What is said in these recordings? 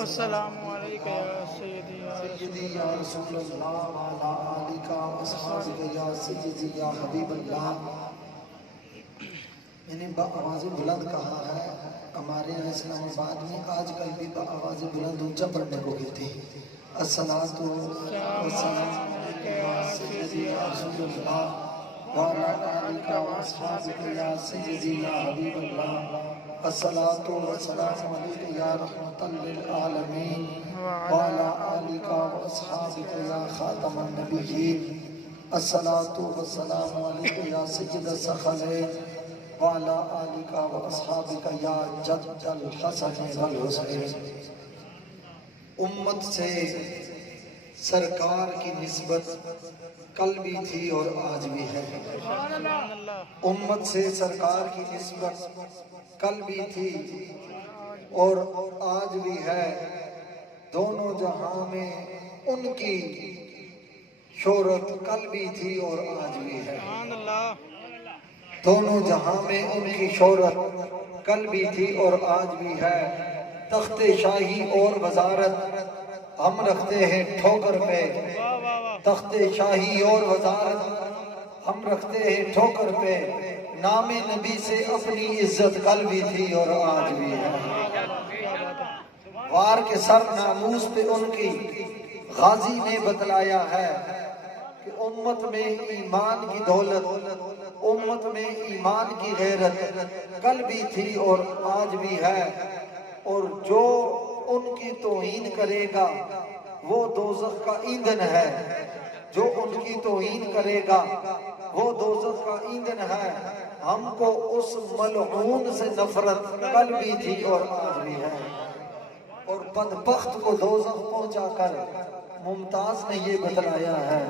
والسلام علیک یا سیدی سیدی یا رسول اللہ وعلا آلکا واصحابک یا سیدی یا حبیب اللہ۔ میں نے بآواز بلند کہا ہے، ہمارے یہاں اسلام آباد میں آج کل بھی بآواز بلند اونچا پڑھنے کو کہتے ہیں۔ الصلاۃ والسلام علیک یا سیدی یا رسول اللہ وعلا آلکا واصحابک یا سیدی یا حبیب اللہ۔ الصلاۃ والسلام علیک یا رحمۃ للعالمین وعلا آلکا واصحابک یا خاتم النبیین۔ الصلاۃ والسلام علیک یا سید الثقلین وعلا آلکا واصحابک یا جد الحسن والحسین۔ امت سے سرکار کی نسبت کل بھی تھی اور آج بھی ہے۔ امت سے سرکار کی نسبت کل بھی تھی اور آج بھی ہے۔ دونوں جہاں میں ان کی شہرت کل بھی تھی اور آج بھی ہے۔ دونوں جہاں میں ان کی شہرت کل بھی تھی اور آج بھی ہے۔ تخت شاہی اور وزارت ہم رکھتے ہیں ٹھوکر پہ، تخت شاہی اور وزارت ہم رکھتے ہیں ٹھوکر پہ۔ نام نبی سے اپنی عزت کل بھی تھی اور آج بھی ہے۔ وار کے سر ناموس پہ ان کی غازی نے بتلایا ہے کہ امت میں ایمان کی دولت، امت میں ایمان کی غیرت کل بھی تھی اور آج بھی ہے۔ اور جو ان کی توہین کرے گا وہ دوزخ کا ایندھن ہے، جو ان کی توہین کرے گا وہ دوزخ کا ایندھن ہے۔ ہم کو اس ملعون سے نفرت کل بھی تھی اور آج بھی ہے۔ اور بدبخت کو دوزخ پہنچا کر ممتاز نے یہ بتلایا ہے،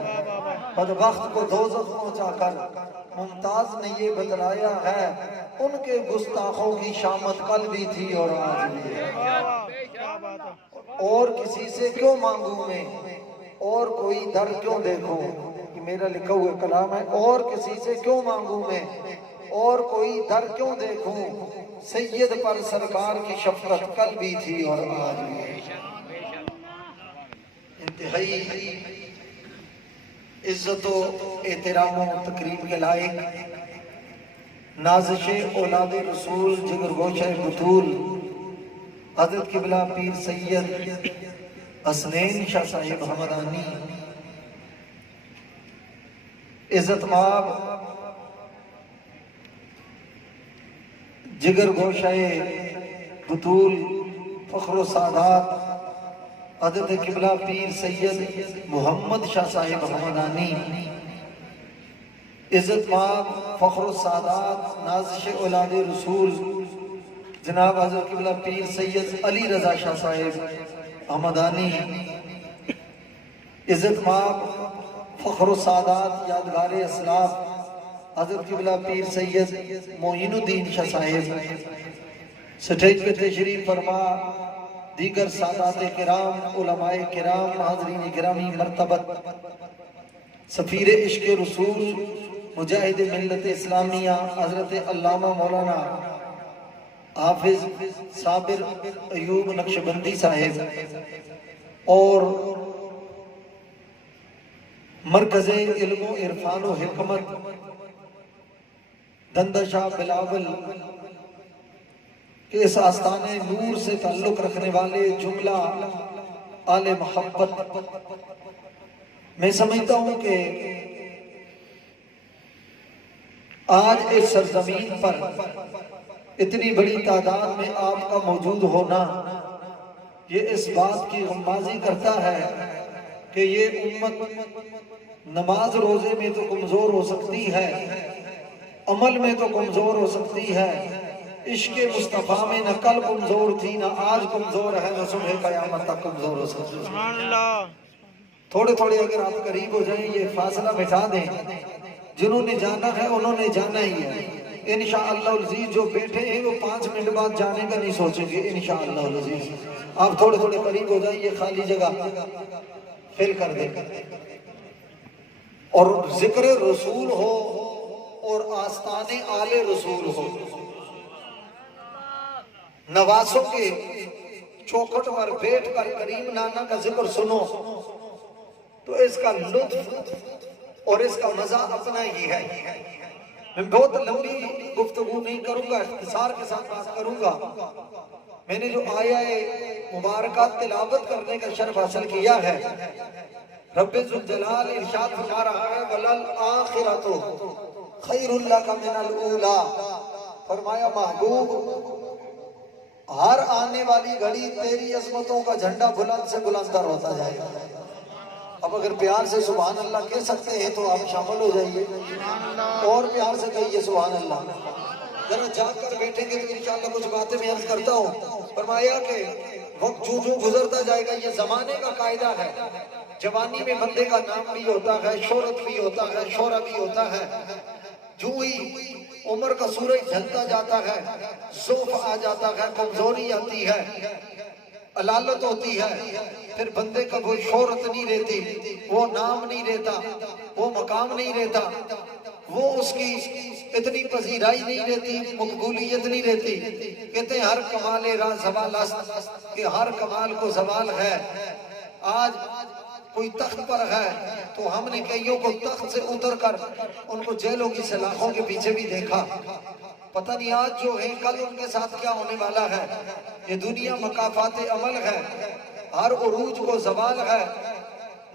بدبخت کو دوزخ پہنچا کر ممتاز نے یہ بتلایا ہے، ان کے گستاخوں کی شامت کل بھی تھی اور آج بھی ہے۔ اور کسی سے کیوں مانگوں میں، اور کوئی در کیوں دیکھوں، یہ میرا لکھا ہوا کلام ہے۔ اور کسی سے کیوں مانگوں میں، اور کوئی در کیوں دیکھوں، سید پر سرکار کی شفقت کل بھی تھی اور آج بھی ہے۔ انتہائی عزت و احترام و تکریم کے لائق نازش اولاد رسول جگر گوشہ بطول حضرت قبلہ پیر سید حسنین شاہ صاحب حمدانی، عزت مآب جگر گوشہ بطول فخر و سعادات حضرت قبلہ پیر سید محمد شاہ صاحب حمدانی، عزت مآب فخر و سعادات نازش اولاد رسول جناب حضرت قبلہ پیر سید علی رضا شاہ صاحب حمدانی، عزت مآب فخر و سعادات یادگار اسلاف حضرت قبلہ پیر سید معین الدین شاہ صاحب، سٹیج پہ تشریف فرما دیگر سادات کرام، علماء کرام، حاضرین گرامی مرتبت، سفیر عشق رسول مجاہد ملت اسلامیہ حضرت علامہ مولانا حافظ صابر ایوب نقشبندی صاحب، اور مرکز علم و عرفان و حکمت دندہ شاہ بلاول کہ اس آستانے نور سے تعلق رکھنے والے جملہ آل محبت، میں سمجھتا ہوں کہ آج اس سرزمین پر اتنی بڑی تعداد میں آپ کا موجود ہونا یہ اس بات کی غمازی کرتا ہے کہ یہ امت نماز روزے میں تو کمزور ہو سکتی ہے، عمل میں تو کمزور ہو سکتی ہے، عشق مصطفیٰ میں نہ کل کمزور تھی نہ آج کمزور ہے نہ صبح قیامت تک کمزور ہو سکتی ہے۔ سبحان اللہ۔ تھوڑے تھوڑے اگر آپ قریب ہو جائیں یہ فاصلہ مٹا دیں، جنہوں نے جانا ہے انہوں نے جانا ہی ہے۔ انشاءاللہ العزیز جو بیٹھے ہیں وہ 5 منٹ بعد جانے کا نہیں سوچیں گے انشاءاللہ العزیز۔ آپ تھوڑے تھوڑے قریب ہو جائیں، یہ خالی جگہ فل کر دیں، اور ذکر رسول ہو اور آستان آل رسول ہو، نواسوں کے چوکھٹ پر بیٹھ کر کریم نانا کا ذکر سنو تو اس کا لطف اور اس کا مزہ اپنا ہی ہے. میں بہت لمبی گفتگو نہیں کروں گا، اختصار کے ساتھ بات کروں گا. میں نے جو آیہ مبارکات تلاوت کرنے کا شرف حاصل کیا ہے، رب ذوالجلال ارشاد فرما رہا ہے وَلَلْآخِرَةُ خَيْرٌ لَكَ مِنَ الْأُولَى. فرمایا محبوب ہر آنے والی گھڑی تیری عظمتوں کا جھنڈا بلند سے بلندر ہوتا جائے گا. اب اگر پیار سے سبحان اللہ کہہ سکتے ہیں تو آپ شامل ہو جائیے، اور پیار سے کہیے سبحان اللہ. ذرا جاگ کر بیٹھیں گے تو انشاءاللہ کچھ باتیں میں عرض کرتا ہوں. فرمایا کہ وقت جو گزرتا جائے گا یہ زمانے کا قاعدہ ہے. جوانی میں بندے کا نام بھی ہوتا ہے، شہرت بھی ہوتا ہے، شہرہ بھی ہوتا ہے. جو ہی عمر کا سورج ڈھلتا جاتا ہے، ضعف آ جاتا ہے، کمزوری آتی ہے، علالت ہوتی ہے، پھر بندے کا وہ شہرت نہیں رہتی، وہ نام نہیں رہتا، وہ مقام نہیں رہتا، وہ اس کی اتنی پذیرائی نہیں رہتی، مقبولیت نہیں رہتی. کہتے ہیں ہر کمال راہ زوال است، کہ ہر کمال کو زوال ہے. آج کوئی تخت پر ہے تو ہم نے کئیوں کو تخت سے اتر کر ان کو جیلوں کی سلاخوں کے پیچھے بھی دیکھا. پتہ نہیں آج جو ہیں کل ان کے ساتھ کیا ہونے والا ہے. یہ دنیا مکافات عمل ہے، ہر عروج کو زوال ہے،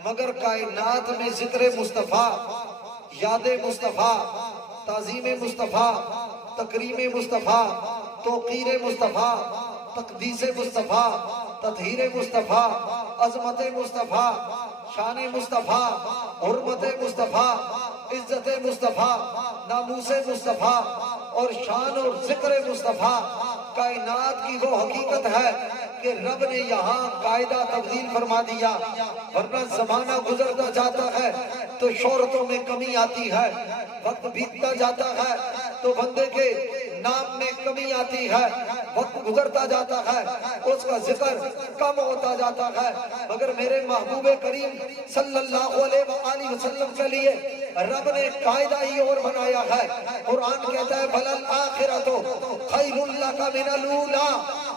مگر کائنات میں ذکر مصطفیٰ، یاد مصطفیٰ، تعظیم مصطفیٰ، تکریم مصطفیٰ، توقیر مصطفیٰ، تقدیس مصطفیٰ، تطہیر مصطفیٰ، عظمت مصطفیٰ، شان مصطفیٰ، حرمت مصطفیٰ، عزت مصطفیٰ، ناموس مصطفیٰ اور شان اور ذکر مصطفیٰ. کائنات کی وہ حقیقت ہے کہ رب نے یہاں قاعدہ تبدیل فرما دیا. ورنہ زمانہ گزرتا جاتا ہے تو شہرتوں میں کمی آتی ہے، وقت بیتتا جاتا ہے تو بندے کے نام میں کمی آتی ہے، وقت گزرتا جاتا ہے اس کا ذکر کم ہوتا جاتا ہے. مگر میرے محبوب کریم صلی اللہ علیہ وآلہ وسلم کے لیے رب نے قاعدہ ہی اور بنایا ہے. قرآن کہتا ہے وَلَلْآخِرَةُ خَيْرٌ لَكَ مِنَ الْأُولَى.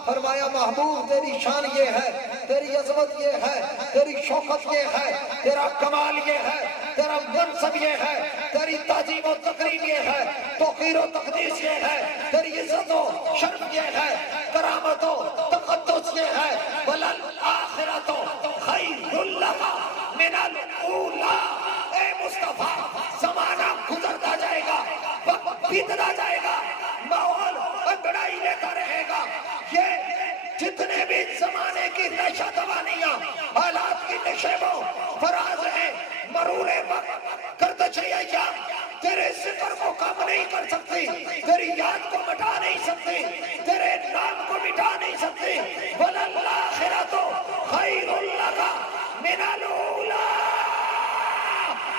فرمایا محبوب تیری شان یہ ہے، تیری عظمت یہ ہے، تیری شوکت یہ ہے، تیرا کمال یہ ہے، تیرا منصب یہ ہے، تیری تعظیم و تکریم یہ ہے، توقیر و تقدیس یہ ہے، تیری عزت و شرف یہ ہے، کرامت و تقدس یہ ہے. وَلَلْآخِرَةُ خَيْرٌ لَكَ مِنَ الْأُولَى. اے مصطفیٰ زمانہ گزرتا جائے گا، وقت بیتتا جائے گا، ماحول انگڑائی لیتا رہے گا. یہ جتنے بھی زمانے کی نشہ توانیاں، حالات کی نشیب و فراز ہیں، مرور وقت گردش ایام تیرے ذکر کو کم نہیں کر سکتی، تیری یاد کو مٹا نہیں سکتی، تیرے نام کو مٹا نہیں سکتی. وَلَلْآخِرَةُ خَيْرٌ لَكَ مِنَ الْأُولَى.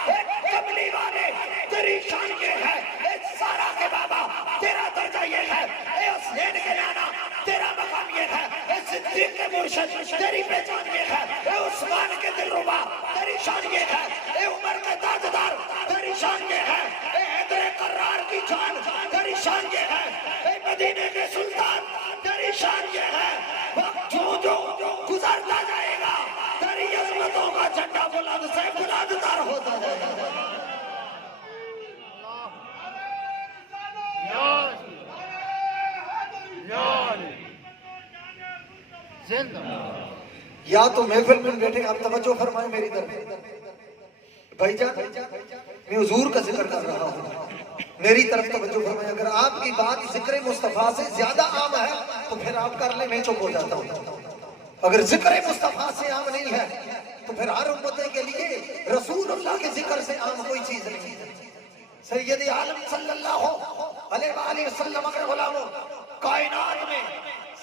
ایک کملی والے تیری شان یہ ہے، اے سارا کے بابا تیرا درجہ یہ ہے، اے حسین کے نانا تیرا مقام یہ ہے، اے صدیق کے مرشد تیری پہچان یہ ہے، اے عثمان کے دلربا تیری شان یہ ہے، اے عمر کے تاجدار تیری شان یہ ہے، اے حیدر قرار کی جان تیری شان یہ ہے، اے مدینے کے سلطان تیری شان یہ ہے. وقت جو گزرتا جائے گا تیری عظمتوں کا جھنڈا بلند سے بلندتر ہوتا جائے گا. یا تو محفل میں بیٹھے آپ توجہ فرمائیں میری طرف. بھائی جان میں حضور کا ذکر کر رہا ہوں، میری طرف توجہ فرمائیں. اگر آپ کی بات ذکر مصطفیٰ سے زیادہ عام ہے تو پھر آپ کر لیں، میں چپ ہو جاتا ہوں. اگر ذکر مصطفیٰ سے عام نہیں ہے تو پھر ہر امت کے لیے رسول اللہ کے ذکر سے عام کوئی چیز نہیں. سید عالم صلی اللہ علیہ وآلہ وسلم کے غلاموں، کائنات میں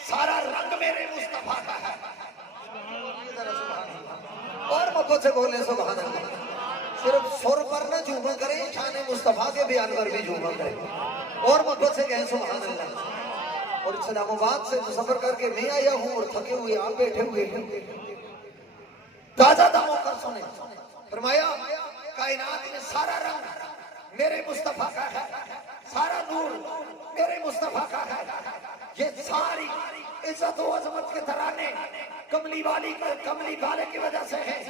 سارا رنگ میرے مصطفیٰ کا ہے. اور محبت سے بولے سبحان اللہ. صرف سر پر نہ جھوما کریں، شان مصطفیٰ کے بیان پر بھی جھوما کریں، اور محبت سے کہیں سبحان اللہ. اور اسلام آباد سے سفر کر کے میں آیا ہوں اور تھکے ہوئے آپ بیٹھے ہوئے ہیں. تازہ دموں کر سنیں. فرمایا کائنات میں سارا رنگ میرے مصطفیٰ کا ہے، سارا نور میرے مصطفیٰ کا ہے. یہ ساری عزت و عظمت کے ترانے کملی والے کی وجہ سے ہے.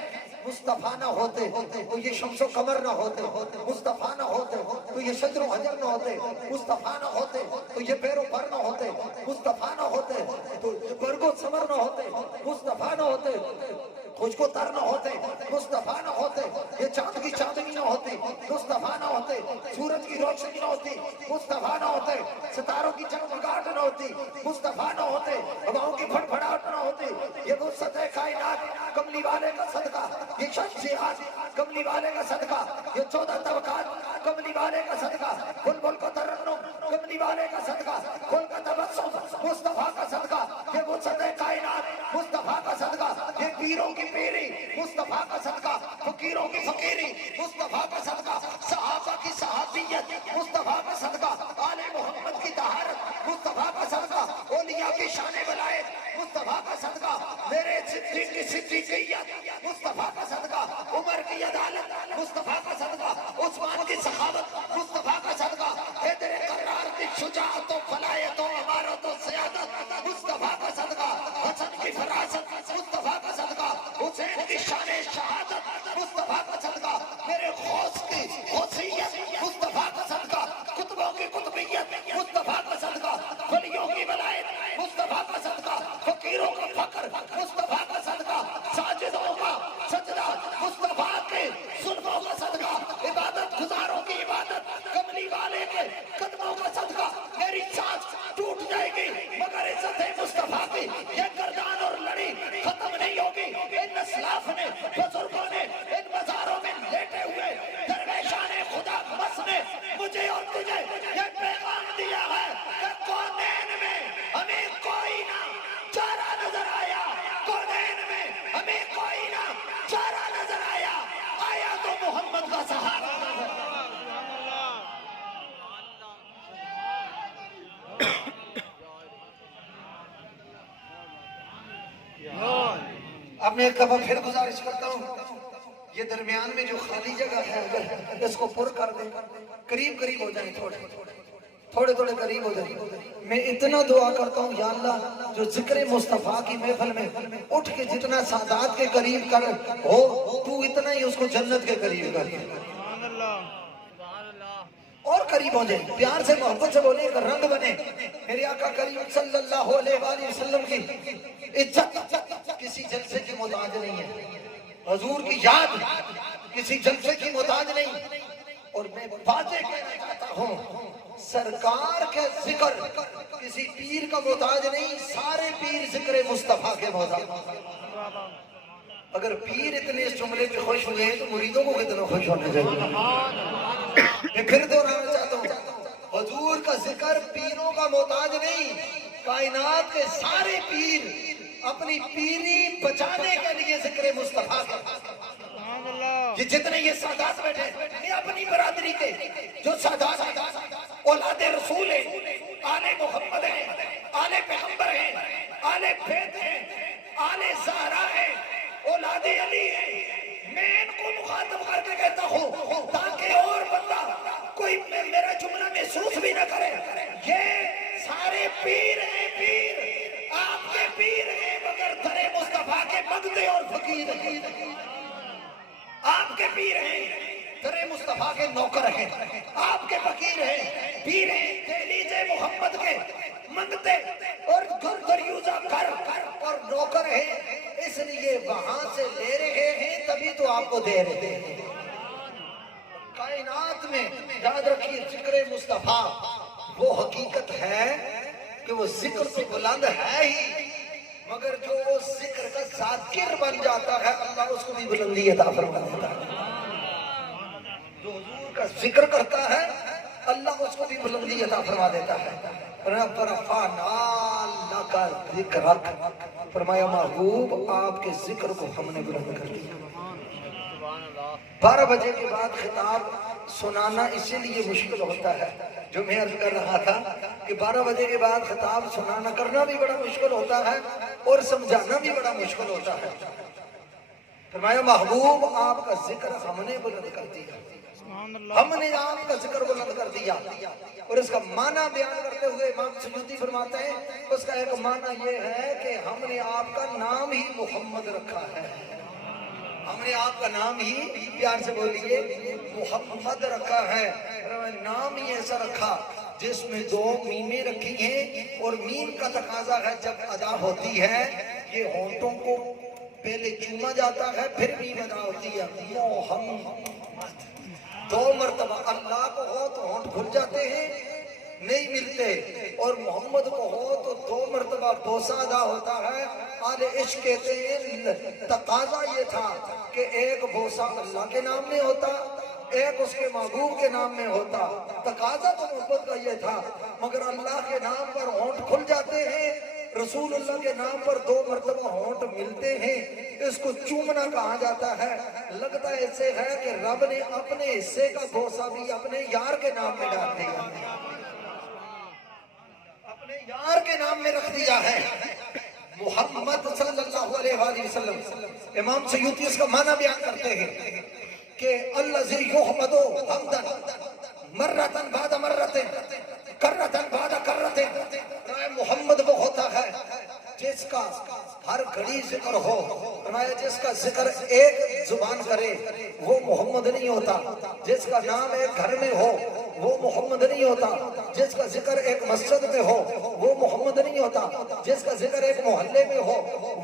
مصطفیٰ نہ ہوتے تو یہ شمس و قمر نہ ہوتے, مصطفیٰ نہ ہوتے تو یہ شجر و حجر نہ ہوتے, مصطفیٰ نہ ہوتے تو یہ پیر و پر نہ ہوتے, مصطفیٰ نہ ہوتے تو یہ برگ و ثمر نہ ہوتے, مصطفیٰ نہ ہوتے تجھ کو تر نہ ہوتے, مصطفیٰ نہ ہوتے یہ چاند کی چاندنی نہ ہوتی, مصطفیٰ نہ ہوتے سورج کی روشنی نہ ہوتی, مصطفیٰ نہ ہوتے ستاروں کی چمگاہٹ نہ ہوتی, مصطفیٰ نہ ہوتے ہواؤں کی پھڑپھڑاہٹ نہ ہوتی. یہ وسعت کائنات کملی والے کا صدقہ, یہ شمسیات کملی والے کا صدقہ, یہ 14 طبقات کملی والے کا صدقہ, بلبل کا ترنم کملی والے کا صدقہ, پھول کا تبسم مصطفیٰ کا صدقہ, یہ وسعت کائنات مصطفیٰ کا صدقہ, یہ پیروں کی پیری مصطفیٰ کا صدقہ, فقیروں کی فقیری مصطفیٰ کا صدقہ, صحابہ کی صحابیت مصطفیٰ کا صدقہ, آل محمد کی طہارت مصطفیٰ کا صدقہ, اولیاء کی شان ولایت مصطفیٰ کا صدقہ, میرے صدیق کی صدیقیت مصطفیٰ کا صدقہ, عمر کی عدالت مصطفیٰ کا صدقہ, عثمان کی سخاوت مصطفیٰ کا صدقہ, حیدر قرار کی شجاعت و فلایت و امارت و سیادت مصطفیٰ کا صدقہ, حسن کی فراست مصطفیٰ کا صدقہ, حسین کی شان شہادت مصطفیٰ کا صدقہ, میرے غوث کی غوثیت مصطفیٰ کا صدقہ, قطبوں کی قطبیت مصطفیٰ کا صدقہ, ولیوں کی ولایت مصطفیٰ کا صدقہ, فقیروں کا فقر مصطفیٰ کا صدقہ, ساجدوں کا سجدہ مصطفیٰ کے ظلموں کا صدقہ, عبادت گزاروں کی عبادت کملی والے کے قدموں کا صدقہ. میری سانس ٹوٹ جائے گی مگر عزت مصطفیٰ کی یہ گردان اور لڑی ختم نہیں ہوگی. ان اسلاف نے بزرگوں نے ان مزاروں میں لیٹے ہوئے درویشان خدا مس نے مجھے اور تجھے یہ پیغام دیا ہے کہ کونین میں ہمیں کوئی نہ چارہ نظر آیا, کونین میں ہمیں کوئی نہ چارہ نظر آیا, آیا تو محمد کا صحابہ. اب میں ایک دفعہ پھر گزارش کرتا ہوں, یہ درمیان میں جو خالی جگہ ہے اگر اس کو پر کر دیں, قریب ہو جائیں, تھوڑے قریب ہو جائیں. میں اتنا دعا کرتا ہوں یا اللہ جو ذکر مصطفیٰ کی محفل میں اٹھ کے جتنا سادات کے قریب کر ہو تو اتنا ہی اس کو جنت کے قریب کر, اور قریب ہو جائیں, پیار سے محبت سے بولیں, ایک رنگ بنے. میرے آقا کریم صلی اللہ علیہ وآلہ وسلم کی عزت کسی جلسے کی محتاج نہیں ہے, حضور کی یاد کسی جلسے کی محتاج نہیں. اور میں واضح کہنا چاہتا ہوں سرکار کے ذکر کسی پیر کا محتاج نہیں, سارے پیر ذکر مصطفیٰ کے محتاج. اگر پیر اتنے اس جملے پہ خوش ہوئے ہیں تو مریدوں کو کتنا خوش ہونا چاہیے. میں پھر دہرانا چاہتا ہوں حضور کا ذکر پیروں کا محتاج نہیں, کائنات کے سارے پیر اپنی پیری بچانے کے لیے ذکر مصطفیٰ کا. یہ جتنے یہ سادات بیٹھے یہ اپنی برادری کے جو سادات ہیں, اولاد رسول ہیں, آل محمد ہیں, آل پیغمبر ہیں, آل بیت ہیں, آل زہرا ہیں, اولاد علی ہیں. میں ان کو مخاطب کر کے کہتا ہوں تاکہ اور بندہ کوئی میرا جملہ محسوس بھی نہ کرے, یہ سارے پیر ہیں, پیر آپ کے پیر ہیں مگر در مصطفیٰ کے مغدے اور فقیر ہیں. آپ کے پیر ہیں در مصطفیٰ کے نوکر ہیں, آپ کے فقیر ہیں, پیر ہیں دہلیز محمد کے منگتے اور دریوزہ کر اور نوکر ہیں, اس لیے وہاں سے لے رہے ہیں تبھی تو آپ کو دے رہے ہیں. کائنات میں یاد رکھیے ذکر مصطفیٰ وہ حقیقت ہے کہ وہ ذکر تو بلند ہے ہی, مگر جو وہ ذکر کا ذاکر بن جاتا ہے اللہ اس کو بھی بلندی عطا فرما دیتا ہے. جو حضور کا ذکر کرتا ہے اللہ اس کو بھی بلندی عطا فرما دیتا ہے. رفعنا لک ذکرک, فرمایا محبوب آپ کے ذکر کو ہم نے بلند کر دیا. 12 بجے کے بعد خطاب سنانا اسی لیے مشکل ہوتا ہے, جو میں عرض کر رہا تھا کہ 12 بجے کے بعد خطاب سنانا کرنا بھی بڑا مشکل ہوتا ہے اور سمجھانا بھی بڑا مشکل ہوتا ہے. فرمایا محبوب آپ کا ذکر ہم نے بلند کر دیا. ہم نے آپ کا ذکر بلند کر دیا. اور اس کا معنی بیان کرتے ہوئے امام سیوطی فرماتے ہیں اس کا ایک معنی یہ ہے کہ ہم نے آپ کا نام ہی محمد رکھا ہے. ہم نے آپ کا نام ہی, پیار سے بولیے, محمد رکھا ہے. نام ہی ایسا رکھا جس میں 2 میمیں رکھی ہیں, اور میم کا تقاضا ہے جب ادا ہوتی ہے یہ ہونٹوں کو پہلے چوما جاتا ہے پھر میم ادا ہوتی ہے. محمد 2 مرتبہ اللہ کو ہو تو ہونٹ کھل جاتے ہیں, نہیں ملتے, اور محمد کو ہو تو 2 مرتبہ بوسہ ادا ہوتا ہے. آل عشق کہتے ہیں تقاضا یہ تھا کہ ایک بوسہ اللہ کے نام میں ہوتا, ایک اس کے محبوب کے نام میں ہوتا. تقاضا تو محبت کا یہ تھا, مگر اللہ کے نام پر ہونٹ کھل جاتے ہیں, رسول اللہ کے نام پر 2 مرتبہ ہونٹ ملتے ہیں. اس کو چومنا کہا جاتا ہے. لگتا ایسے ہے کہ رب نے اپنے حصے کا بوسہ بھی اپنے یار کے نام میں ڈال دیا, اپنے یار کے نام میں رکھ دیا ہے, محمد صلی اللہ علیہ وآلہ وسلم. امام سیوطی اس کا معنی بیان کرتے ہیں کہ الذی یحمد حمدا مرتن بعد مرتن کرتن بعد کرتن. محمد وہ ہوتا ہے جس کا ہر گھڑی ذکر ہو, جس کا ذکر ایک زبان کرے وہ محمد نہیں ہوتا. جس کا نام ایک گھر میں ہو وہ محمد نہیں ہوتا. جس کا ذکر ایک مسجد میں ہو وہ محمد نہیں ہوتا. جس کا ذکر ایک محلے میں ہو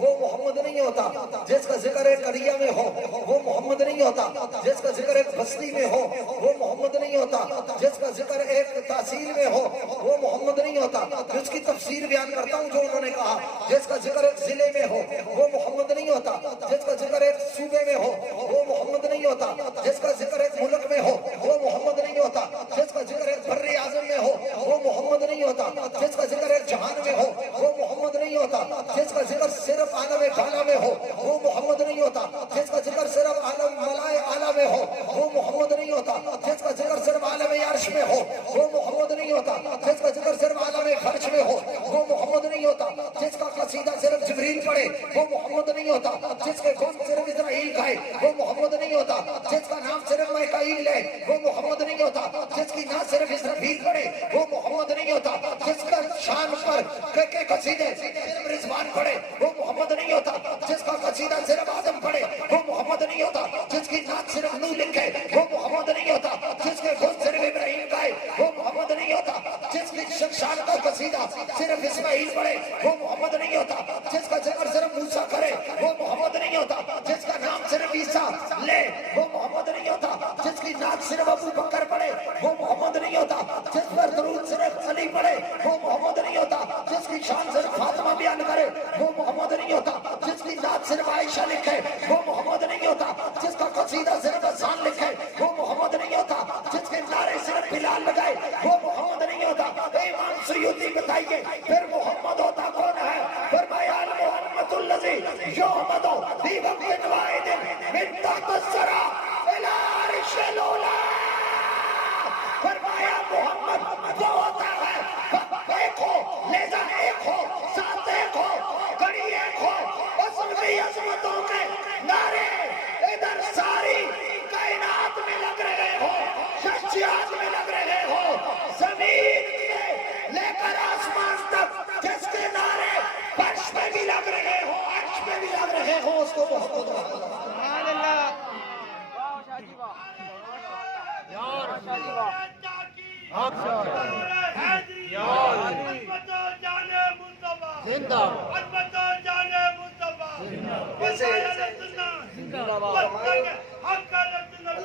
وہ محمد نہیں ہوتا. جس کا ذکر ایک قریہ میں ہو وہ محمد نہیں ہوتا. جس کا ذکر ایک بستی میں ہو وہ محمد نہیں ہوتا. جس کا ذکر ایک تحصیل میں ہو وہ محمد نہیں ہوتا. جس کی تفسیر بیان کرتا ہوں جو انہوں نے کہا, جس کا ذکر ایک ضلع میں ہو وہ محمد نہیں ہوتا. جس کا ذکر ایک صوبے میں ہو وہ محمد نہیں ہوتا. جس کا ذکر ایک ملک میں ہو وہ محمد نہیں ہوتا. جس کا ذکر ایک بر اعظم میں ہو وہ محمد نہیں ہوتا. جس کا ذکر ایک جہان میں ہو وہ محمد نہیں ہوتا. جس کا ذکر صرف عالم بالا میں ہو وہ محمد نہیں ہوتا. جس کا ذکر صرف عالم ملائے اعلیٰ میں ہو وہ محمد نہیں ہوتا. جس کا ذکر صرف عالم عرش میں ہو وہ محمد نہیں ہوتا. جس کا ذکر صرف عالم فرش میں ہو وہ محمد نہیں ہوتا. جس کا قصیدہ صرف جبریل پڑھے وہ محمد نہیں ہوتا. جس کے گن صرف اسرائیل گائے وہ محمد نہیں ہوتا. جس کا نام صرف میکائیل لے وہ محمد نہیں ہوتا. جس کی نام صرف اسرافیل پڑھے وہ محمد نہیں ہوتا. جس کا شان پر کے قصیدے صرف رضوان پڑھے وہ محمد نہیں ہوتا. جس کا قصیدہ صرف آدم پڑھے وہ محمد نہیں ہوتا. جس کی نام صرف نوح لکھے وہ محمد نہیں ہوتا. جس کے گن صرف ابراہیم گائے وہ محمد نہیں ہوتا. جس کی شان کا قصیدہ صرف اسماعیل پڑھے وہ محمد نہیں ہوتا. جس کا ذکر صرف موسیٰ کرے وہ محمد نہیں ہوتا. جس کا نام صرف عیسیٰ لے وہ محمد نہیں ہوتا. جس کی نام صرف ابو بکر پڑھے وہ محمد نہیں ہوتا. جس پر درود صرف علی پڑھے وہ محمد نہیں ہوتا. جس کی شان صرف فاطمہ بیان کرے وہ محمد نہیں ہوتا. جس کی نعت صرف عائشہ لکھے وہ محمد نہیں ہوتا. جس کا قصیدہ صرف حسان لکھے وہ محمد نہیں ہوتا. جس کے نعرے صرف بلال لگائے وہ محمد نہیں ہوتا. امام سیوطی بتائیے پھر محمد ہوتا کون ہے؟ فرمایا محمد الذی یحمد فی وقت واحد من تحت الثری الی عرش العلی. فرمایا محمد وہ ہوتا ہے ایک ہو, لیزا ایک ہو, ساتھ ایک ہو, گھڑی ایک ہو, اس کی عظمتوں کے نعرے ادھر ساری کائنات میں لگ رہے ہو, شخصیات میں لگ رہے ہو, زمین لے کر آسمان تک جس کے نعرے فرش میں بھی لگ رہے ہو, عرش میں بھی لگ رہے ہو, اس کو محمد سبحان اللہ. اللہ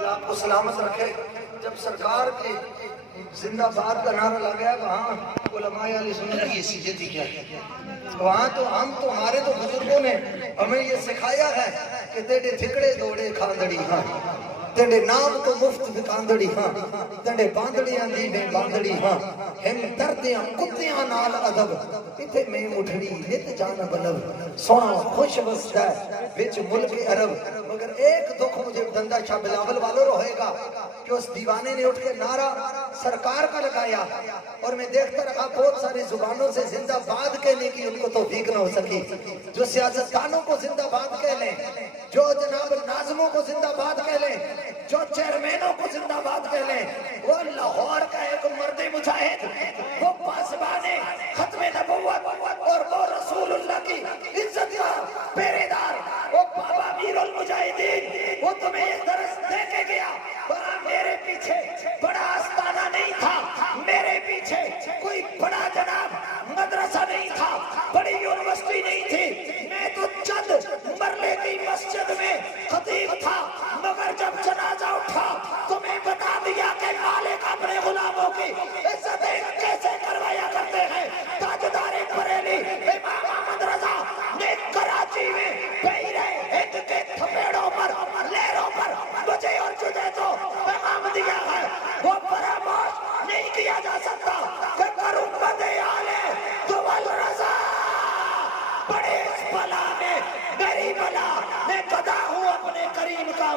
آپ کو سلامت رکھے. جب سرکار کے زندہ باد کا نعرہ لگا وہاں علماء اہل سنت کی حیثیت ہی کیا ہے. وہاں تو ہمارے تو بزرگوں نے ہمیں یہ سکھایا ہے کہ تیرے تھکڑے دوڑے کھاندڑی ہاں, تیرے نام تو مفت بکاندڑی ہاں, تیرے باندڑیاں دینے باندڑی ہاں, ہم دردیاں کتیاں نال ادب اتھے میں مٹھڑی نت جان بلب سونا خوش بستا ہے بچ ملک عرب. مگر ایک دکھ مجھے دندہ شاہ بلاول والوں رہے گا کہ اس دیوانے نے اٹھ کے نعرہ سرکار کا لگایا اور میں دیکھتا رہا بہت ساری زبانوں سے زندہ باد کہنے کی ان کو توفیق نہ ہو سکی. جو سیاستدانوں کو زندہ باد کہہ لیں, جو جناب ناظموں کو زندہ باد کہہ لیں, جو چیئرمینوں کو زندہ باد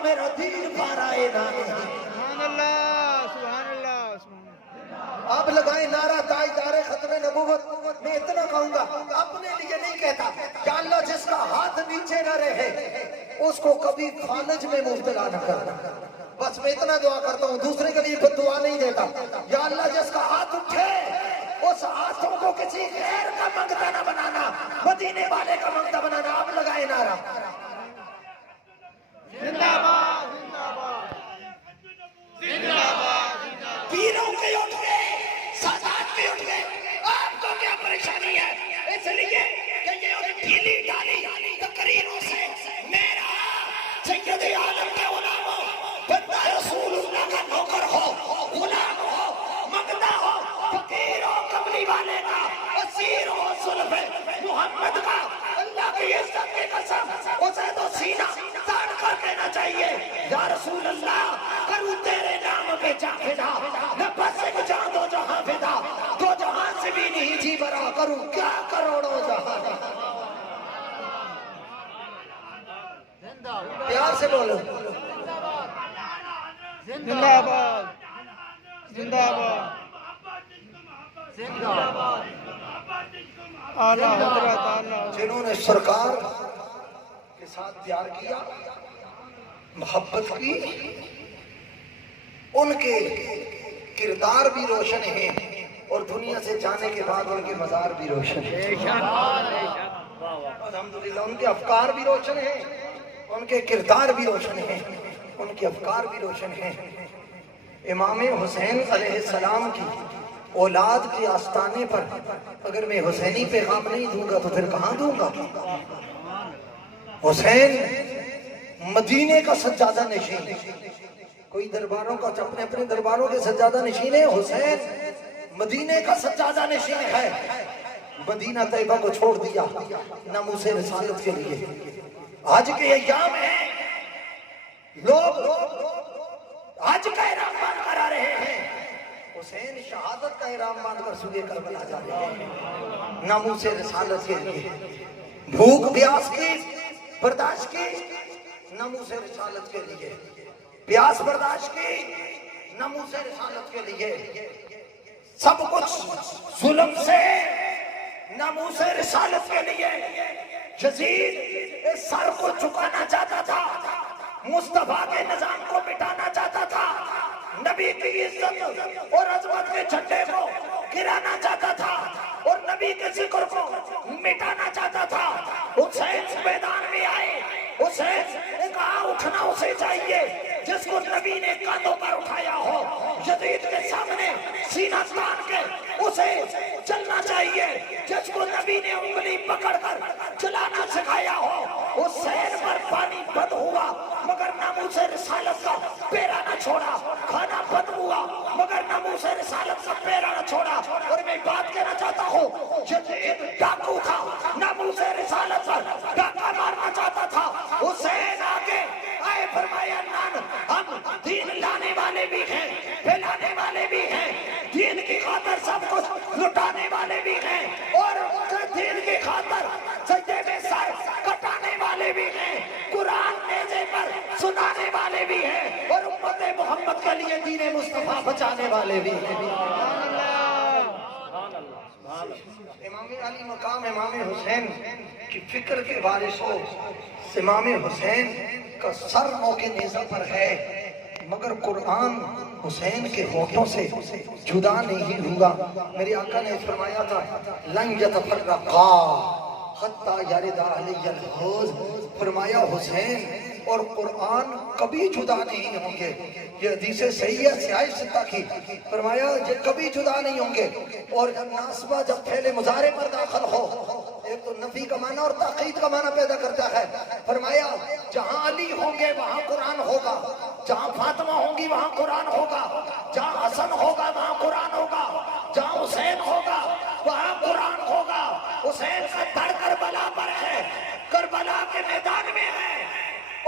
میرا دین پارائے نانے سبحان اللہ سبحان اللہ آپ لگائیں نعرہ تاجدار ختم نبوت. میں اتنا کہوں گا اپنے لیے نہیں کہتا کہ اللہ جس کا ہاتھ نیچے نہ رہے اس کو کبھی فالج میں مبتلا نہ کرنا. بس میں اتنا دعا کرتا ہوں, دوسرے کے لیے خود دعا نہیں دیتا. یا اللہ جس کا ہاتھ اٹھے اس ہاتھوں کو کسی غیر کا منگتا نہ بنانا, مدینے والے کا منگتا بنانا. آپ لگائیں نعرہ زندہ باد زندہ باد زندہ باد. پیروں کے اٹھ گئے, سادات کے اٹھ گئے, آپ کو کیا پریشانی ہے؟ اس لیے کہ یہ ان ڈھیلی ڈالی تقریروں سے میرا سید عالم کے غلاموں, بندہ رسول اللہ کا نوکر ہو, غلام ہو, منگتا ہو, فقیر ہو, کملی والے کا, اسیر ہو, سلف محمد کا, اللہ کی عزت کی قسم اسے تو سینہ تاڑ کر دینا چاہیے. یا رسول اللہ کروں تیرے نام پہ جا فدا, میں بس ایک جان دو جہاں فدا, دو جہاں سے بھی نہیں جی برا, کروں کیا کروڑوں جہاں. پیار سے بولو زندہ باد زندہ باد اعلیٰ حضرت اعلیٰ. جنہوں نے سرکار کے ساتھ پیار کیا, محبت کی, ان کے کردار بھی روشن ہیں اور دنیا سے جانے کے بعد ان کے مزار بھی روشن ہیں. الحمدللہ ان کے افکار بھی روشن ہیں, ان کے کردار بھی روشن ہیں, ان کے افکار بھی روشن ہیں. امام حسین علیہ السلام کی اولاد کے آستانے پر اگر میں حسینی پیغام نہیں دوں گا تو پھر کہاں دوں گا؟ حسین مدینے کا سجادہ نشین, کوئی درباروں کا اپنے اپنے درباروں کے سجادہ نشین ہے, حسین مدینے کا سجادہ نشین ہے. مدینہ طیبہ کو چھوڑ دیا ناموس رسالت کے لیے. آج کے ایام ہیں, لوگ آج کا احرام باندھ کر آ رہے ہیں, حسین شہادت کا احرام باندھ کر سوئے کربلا جا رہے ہیں ناموس رسالت کے لیے. بھوک پیاس کی برداشت کی ناموس رسالت کے لیے, پیاس برداشت کی ناموس رسالت کے لیے, سب کچھ ظلم سے ناموس رسالت کے لیے. یزید اس سر کو جھکانا چاہتا تھا, مصطفیٰ کے نظام کو مٹانا چاہتا تھا, نبی کی عزت اور عظمت کے جھنڈے کو گرانا چاہتا تھا اور نبی کے ذکر کو مٹانا چاہتا تھا. حسین میدان میں آئے, حسین نے کہا اٹھنا اسے چاہیے جس کو نبی نے کاندھوں پر اٹھایا ہو, یزید کے سامنے سینہ تان کے اسے چلنا چاہیے جس کو نبی نے انگلی پکڑ کر چلانا سکھایا ہو. حسین پر پانی بند ہوا مگر ناموس رسالت کا پیرا نہ چھوڑا, کھانا بند ہوا مگر ناموس رسالت کا پیرا نہ چھوڑا. اور میں بات کہنا چاہتا ہوں, یزید ڈاکو تھا, ناموس رسالت پر ڈاکہ مارنا چاہتا تھا. حسین آگے آئے, فرمایا نان ہم دین لانے والے بھی ہیں, پھیلانے والے بھی ہیں, دین کی خاطر سب کچھ لٹانے والے بھی ہیں, اور دین کی خاطر سجدے میں سر کٹانے والے بھی ہیں, قرآن نیزے پر سنانے والے بھی ہیں, اور امت محمد کے لیے دین مصطفیٰ بچانے والے بھی ہیں. امام علی مقام امام حسین کی فکر کے وارث ہو, امام حسین کا سر موقع نیزہ پر ہے مگر قرآن حسین کے ہونٹوں سے جدا نہیں ہوا. میرے آقا نے فرمایا تھا لن یتفرقا حتی یرد علی الحوض, فرمایا حسین اور قرآن کبھی جدا نہیں ہوں گے. یہ حدیث صحیح ہے سیاہ ستہ کی, فرمایا یہ کبھی جدا نہیں ہوں گے. اور جب ناصبہ جب پھیلے مضارع پر داخل ہو, ایک تو نفی کا معنی اور تاکید کا معنی پیدا کرتا ہے. فرمایا جہاں علی ہوں گے وہاں قرآن ہوگا, جہاں فاطمہ ہوں گی وہاں قرآن ہوگا, جہاں حسن ہوگا وہاں قرآن ہوگا, جہاں حسین ہوگا وہاں قرآن ہوگا. حسین کا دھڑ کربلا پر ہے, کربلا کے میدان میں ہے,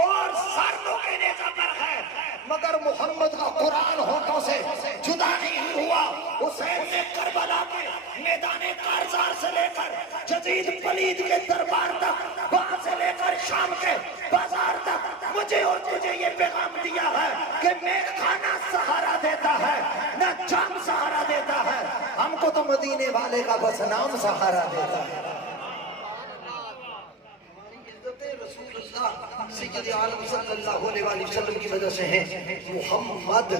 اور سردوں کے نیزہ پر ہے, مگر محمد کا قرآن ہونٹوں سے جدا نہیں ہوا. حسین نے کربلا کے میدان کارزار سے لے کر یزید پلید کے دربار تک, وہاں سے لے کر شام کے بازار تک مجھے اور تجھے یہ پیغام دیا ہے کہ میخانہ سہارا دیتا ہے نہ جام سہارا دیتا ہے، ہم کو تو مدینے والے کا بس نام سہارا دیتا ہے۔ رسول اللہ سید عالم صلی اللہ علیہ وسلم کی وجہ سے ہے، محمد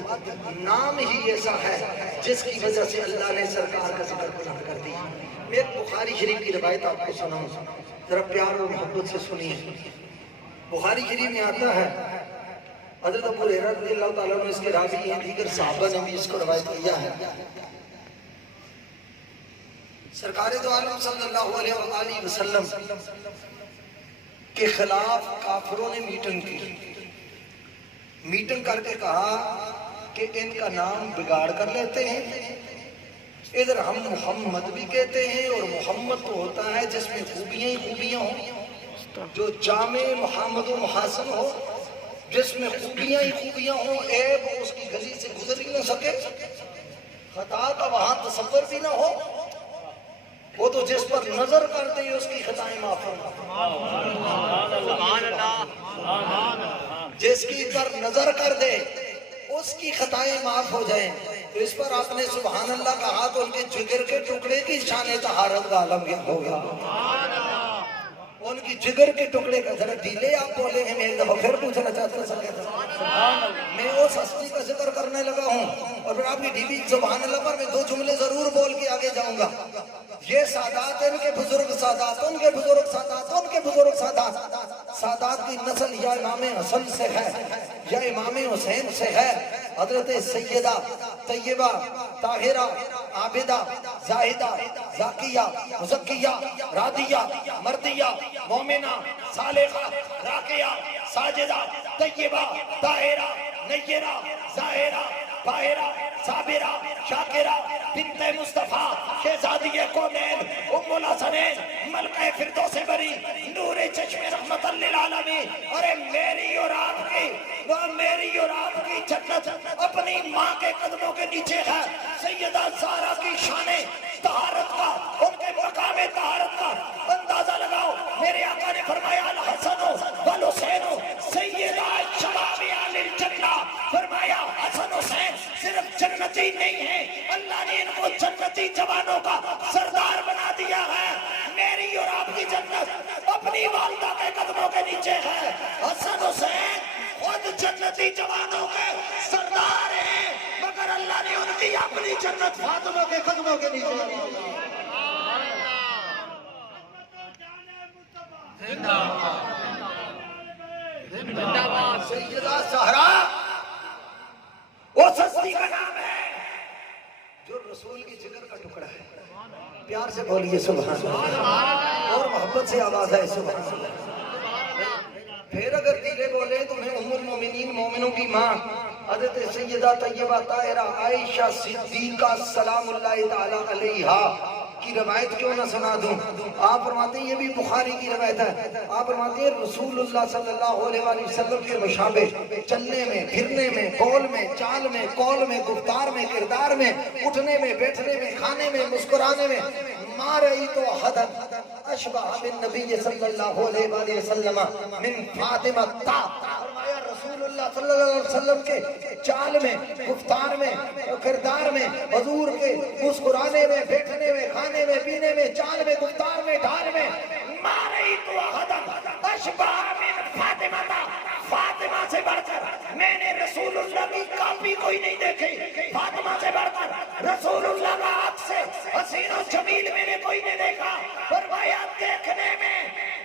نام ہی ایسا ہے جس کی وجہ سے اللہ نے سرکار کا ذکر بلند کر دیا۔ میں ایک بخاری شریف کی روایت آپ کو سناؤں، ذرا پیار اور محبت سے سنیے۔ بخاری شریف میں آتا ہے، حضرت ابو ہریرہ رضی اللہ تعالیٰ عنہ اس کے راوی ہیں، دیگر صحابہ نے بھی اس کو روایت کیا ہے۔ سرکار دو عالم صلی اللہ علیہ وآلہ وسلم کے خلاف کافروں نے میٹنگ کر کے کہا کہ ان کا نام بگاڑ کر لیتے ہیں، ادھر ہم محمد بھی کہتے ہیں، اور محمد تو ہوتا ہے جس میں خوبیاں ہی خوبیاں ہوں، جو جامع محمد و محاسن ہو، جس میں خوبیاں ہی خوبیاں ہوں، عیب اس کی گلی سے گزر ہی نہ سکے، خطا کا وہاں تصور بھی نہ ہو، وہ تو جس پر نظر کرتے ہیں اس کی خطائیں معاف ہوں، جس کی پر نظر کر دے اس کی خطائیں معاف ہو جائیں۔ تو اس پر آپ نے سبحان اللہ کہا تو ان کے جگر کے ٹکڑے کی شان طہارت کا عالم ہو گیا، ان کی جگر کے ٹکڑے کا ذرا ڈیلے آپ بولے ہیں، میں ایک دفعہ پھر پوچھنا چاہتا ہوں، میں اس ہستی کا ذکر کرنے لگا ہوں اور پھر آپ کی ڈیلی سبحان اللہ پر میں 2 جملے ضرور بول کے آگے جاؤں گا۔ یہ سادات ان کے بزرگ سادات، ان کے بزرگ سادات، ان کے بزرگ سادات، سادات کی نسل یا امام حسن سے ہے یا امام حسین سے ہے، حضرت سیدہ طیبہ طاہرہ عابدہ زاہدہ ذاکیہ مزکیہ راضیہ مردیہ مومنہ صالحہ راکیہ ساجدہ طیبہ طاہرہ نیرہ ظاہرہ باہرہ صابرہ شاکرہ بنت مصطفیٰ شہزادی کونین ام الحسنین ملکہ فردوس بری نور چشم رحمت للعالمین۔ ارے میری اور آپ کی جنت اپنی ماں کے قدموں کے نیچے ہے۔ سیدہ زہرا کی شان طہارت کا، ان کے مقام طہارت کا اندازہ لگاؤ۔ میرے آقا نے فرمایا الحسن والحسین سیدہ شباب اہل الجنہ، فرمایا حسن حسین صرف جنتی نہیں ہے، اللہ نے ان کو جنتی جوانوں کا سردار بنا دیا ہے۔ میری اور آپ کی جنت اپنی والدہ کے قدموں کے نیچے ہے۔ حسن حسین خود جنتی جوانوں کے سردار ہیں، مگر اللہ نے ان کی اپنی جنت فاطمہ کے قدموں کے نیچے سیدہ زہرا اس ہستی کا نام ہے جو رسول کی جگر کا ٹکڑا ہے۔ پیار سے بولیے سبحان اللہ، اور محبت سے آواز ہے سبحان اللہ۔ پھر اگر دیلے بولے تو میں ام المومنین مومنوں کی ماں حضرت سیدہ طیبہ طاہرہ عائشہ صدیقہ سلام اللہ تعالی علیہا کی روایت کیوں نہ سنا دوں؟ آپ فرماتے ہیں، یہ بھی بخاری کی روایت ہے، آپ فرماتے ہیں رسول اللہ صلی اللہ علیہ وآلہ وسلم کے مشابہ چلنے میں، پھرنے میں، قول میں، چال میں، قول میں، گفتار میں، کردار میں، اٹھنے میں، بیٹھنے میں، کھانے میں، مسکرانے میں، ما رأیت احدا اشبہ بالنبی صلی اللہ علیہ وآلہ وسلم من فاطمہ تا۔ فرمایا رسول اللہ صلی اللہ علیہ وسلم کے چال میں، گفتار میں، کردار میں، حضور کے مسکرانے میں، بیٹھنے میں، کھانے میں، پینے میں، چال میں، گفتار میں، ڈھال میں، ما رأیت احدا اشبہ من فاطمہ تا، فاطمہ سے بڑھ کر میں نے رسول اللہ کی کاپی کوئی نہیں دیکھی، فاطمہ سے بڑھ کر رسول اللہ کا عکس حسین و جمیل میں نے کوئی نہیں دیکھا۔ فرمایا دیکھنے میں،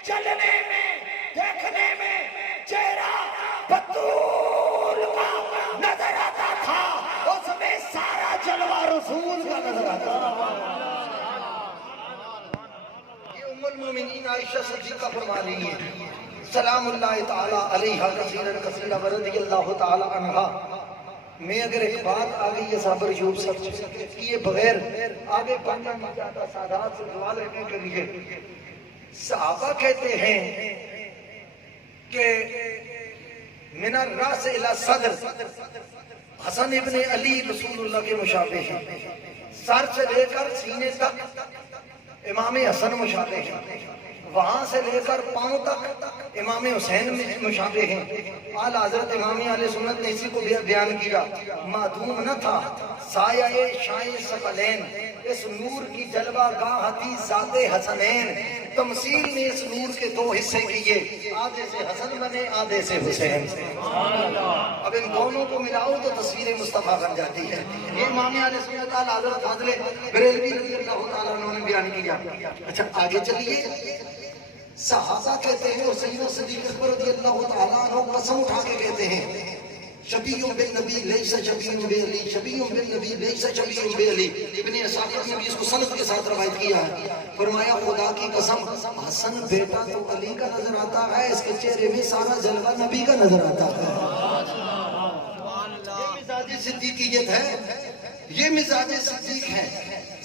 چلنے میں، دیکھنے میں چہرہ بطول کا نظر آتا تھا، اس میں سارا جلوہ رسول کا نظر آتا تھا۔ یہ ام المومنین عائشہ صدیقہ فرما رہی ہے سلام اللہ تعالی علیہا کثیرا کثیرا ورضی اللہ تعالی عنہا۔ میں اگر ایک بات آگئی یہ صابر ایوب سب کیے بغیر آگے بڑھنا نہیں چاہتا سادات سے دعا لینے کے لیے۔ صحابہ کہتے ہیں کہ من الراس الى صدر، حسن ابن علی رسول اللہ کے مشابہ ہیں، سر سے لے کر سینے تک امام حسن مشابہ ہیں، وہاں سے لے کر پاؤں تک امام حسین میں مشابہ ہیں. اعلی حضرت امام اہل سنت نے اسی کو بیان کیا. معدوم نہ تھا سایہ شائع ثقلین، اس نور کی جلوہ گاہ تھی ذات حسنین. تمثیل نے اس نور کے دو حصے کیے، آدھے سے حسن بنے آدھے سے حسین. اب ان دونوں کو ملاؤ تو تصویر مصطفیٰ بن جاتی ہے. یہ امام اہل سنت اعلی حضرت فاضل بریلوی رضی اللہ تعالیٰ عنہ نے بیان کیا. اچھا آگے چلیے. صحابہ کہتے ہیں اور سیدنا صدیق اکبر رضی اللہ تعالیٰ عنہ قسم اٹھا کے کہتے ہیں شبیہ بالنبی لیس شبیہ بعلی، شبیہ بالنبی لیس شبیہ بعلی. ابن اسحاق نے بھی اس کو سند کے ساتھ روایت کیا ہے. فرمایا خدا کی قسم حسن بیٹا تو علی کا نظر آتا ہے، اس کے چہرے میں سارا جلوہ نبی کا نظر آتا ہے. یہ مزاج صدیقیت ہے، یہ مزاج صدیق ہے.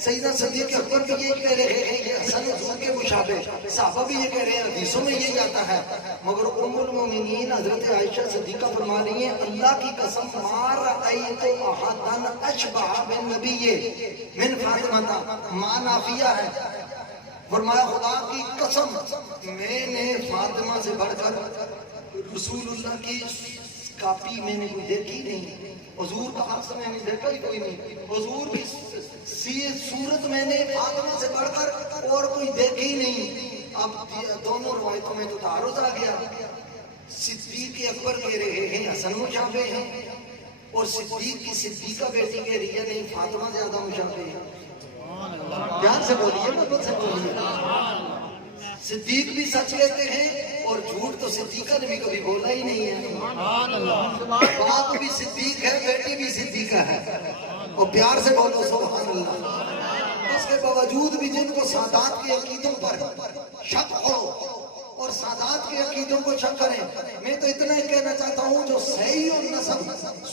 سیدنا صدیق اکبر بھی یہ کہہ رہے ہیں یہ حسن حضور کے مشابہ، صحابہ بھی یہ کہہ رہے ہیں، حدیثوں میں یہی آتا ہے. مگر ام المومنین حضرت عائشہ صدیقہ فرما رہی ہیں اللہ کی قسم ما رأیت احدا اشبہ بالنبی من فاطمہ. ما نافیہ ہے. فرمایا خدا کی قسم میں نے فاطمہ سے بڑھ کر رسول اللہ کی کاپی میں نے کوئی دیکھی نہیں. حضور کا عکس میں نے دیکھا ہی کوئی نہیں. حضور کی صورت میں نے فاطمہ سے بڑھ کر اور کوئی دیکھی نہیں. اب دونوں روایتوں میں تو تعارض آ گیا. صدیق اکبر کہہ رہے ہیں حسن مشابہ ہیں اور صدیق کی صدیقہ بیٹی کہہ رہی ہے نہیں فاطمہ زیادہ مشابہ ہے. پیار سے بولیے محبت سے بولیے. صدیق بھی سچ کہتے ہیں اور جھوٹ تو صدیقہ نے بھی کبھی بولا ہی نہیں ہے. باپ بھی صدیق ہے بیٹی بھی صدیقہ ہے. اور پیار سے بولو سبحان اللہ. اس کے باوجود بھی جن کو سادات کے عقیدوں پر شک ہو اور سادات کے عقیدوں کو شک کریں، میں تو اتنا ہی کہنا چاہتا ہوں جو صحیح اور نسب